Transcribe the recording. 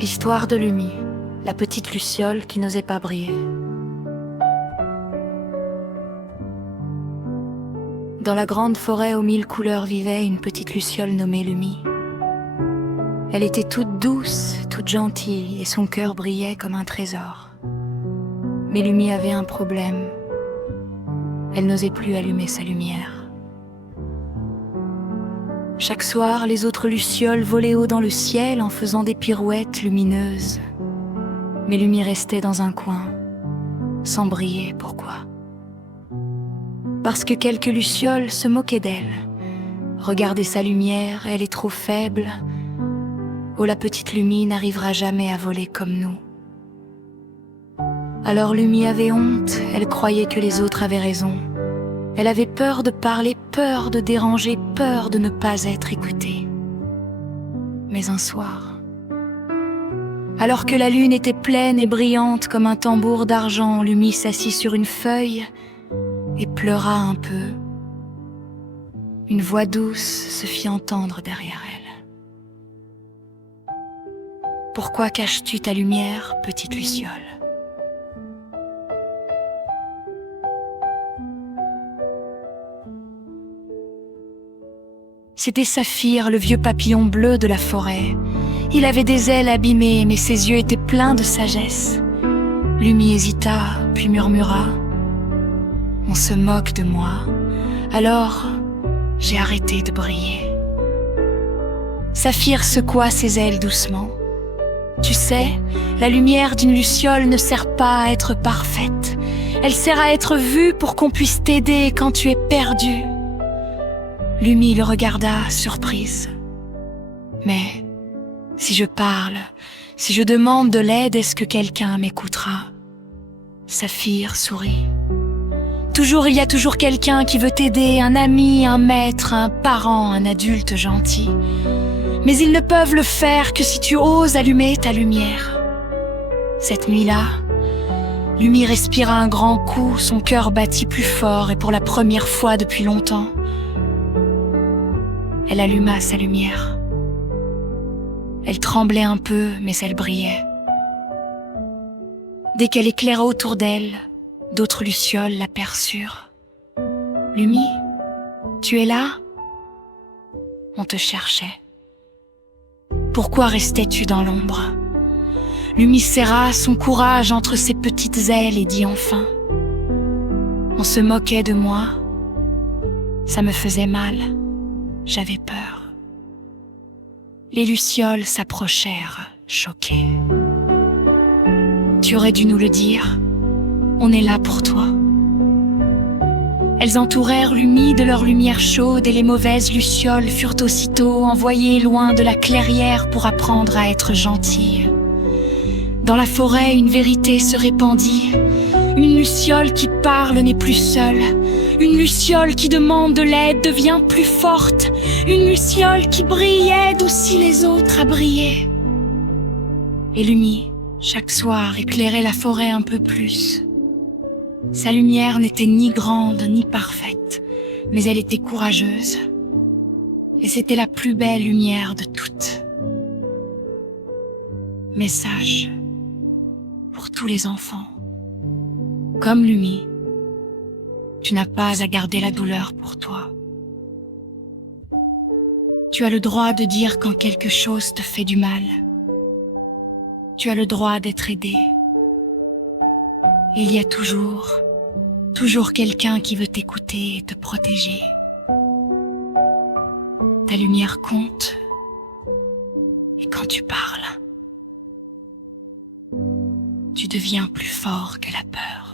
L'histoire de Lumi, la petite luciole qui n'osait pas briller. Dans la grande forêt aux 1000 couleurs vivait une petite luciole nommée Lumi. Elle était toute douce, toute gentille, et son cœur brillait comme un trésor. Mais Lumi avait un problème. Elle n'osait plus allumer sa lumière. Chaque soir, les autres lucioles volaient haut dans le ciel en faisant des pirouettes lumineuses. Mais Lumi restait dans un coin, sans briller. Pourquoi? Parce que quelques lucioles se moquaient d'elle. Regardez sa lumière, elle est trop faible. Oh, la petite Lumi n'arrivera jamais à voler comme nous. Alors Lumi avait honte, elle croyait que les autres avaient raison. Elle avait peur de parler, peur de déranger, peur de ne pas être écoutée. Mais un soir, alors que la lune était pleine et brillante comme un tambour d'argent, Lumi s'assit sur une feuille et pleura un peu. Une voix douce se fit entendre derrière elle. « Pourquoi caches-tu ta lumière, petite luciole ? » C'était Saphir, le vieux papillon bleu de la forêt. Il avait des ailes abîmées, mais ses yeux étaient pleins de sagesse. Lumi hésita, puis murmura « On se moque de moi, alors j'ai arrêté de briller. » Saphir secoua ses ailes doucement. « Tu sais, la lumière d'une luciole ne sert pas à être parfaite. Elle sert à être vue pour qu'on puisse t'aider quand tu es perdu. » Lumi le regarda, surprise. « Mais si je parle, si je demande de l'aide, est-ce que quelqu'un m'écoutera ?» Saphir sourit. « Il y a toujours quelqu'un qui veut t'aider, un ami, un maître, un parent, un adulte gentil. Mais ils ne peuvent le faire que si tu oses allumer ta lumière. » Cette nuit-là, Lumi respira un grand coup, son cœur battit plus fort et pour la première fois depuis longtemps, elle alluma sa lumière. Elle tremblait un peu, mais elle brillait. Dès qu'elle éclaira autour d'elle, d'autres lucioles l'aperçurent. « Lumi, tu es là ?» On te cherchait. Pourquoi restais-tu dans l'ombre? Lumi serra son courage entre ses petites ailes et dit enfin « On se moquait de moi. Ça me faisait mal. J'avais peur. » Les lucioles s'approchèrent, choquées. « Tu aurais dû nous le dire. On est là pour toi. » Elles entourèrent Lumi de leur lumière chaude et les mauvaises lucioles furent aussitôt envoyées loin de la clairière pour apprendre à être gentilles. Dans la forêt, une vérité se répandit. Une luciole qui parle n'est plus seule. Une luciole qui demande de l'aide devient plus forte. Une luciole qui brille aide aussi les autres à briller. Et Lumi, chaque soir, éclairait la forêt un peu plus. Sa lumière n'était ni grande ni parfaite, mais elle était courageuse. Et c'était la plus belle lumière de toutes. Message pour tous les enfants. Comme Lumi, tu n'as pas à garder la douleur pour toi. Tu as le droit de dire quand quelque chose te fait du mal. Tu as le droit d'être aidé. Il y a toujours quelqu'un qui veut t'écouter et te protéger. Ta lumière compte. Et quand tu parles, tu deviens plus fort que la peur.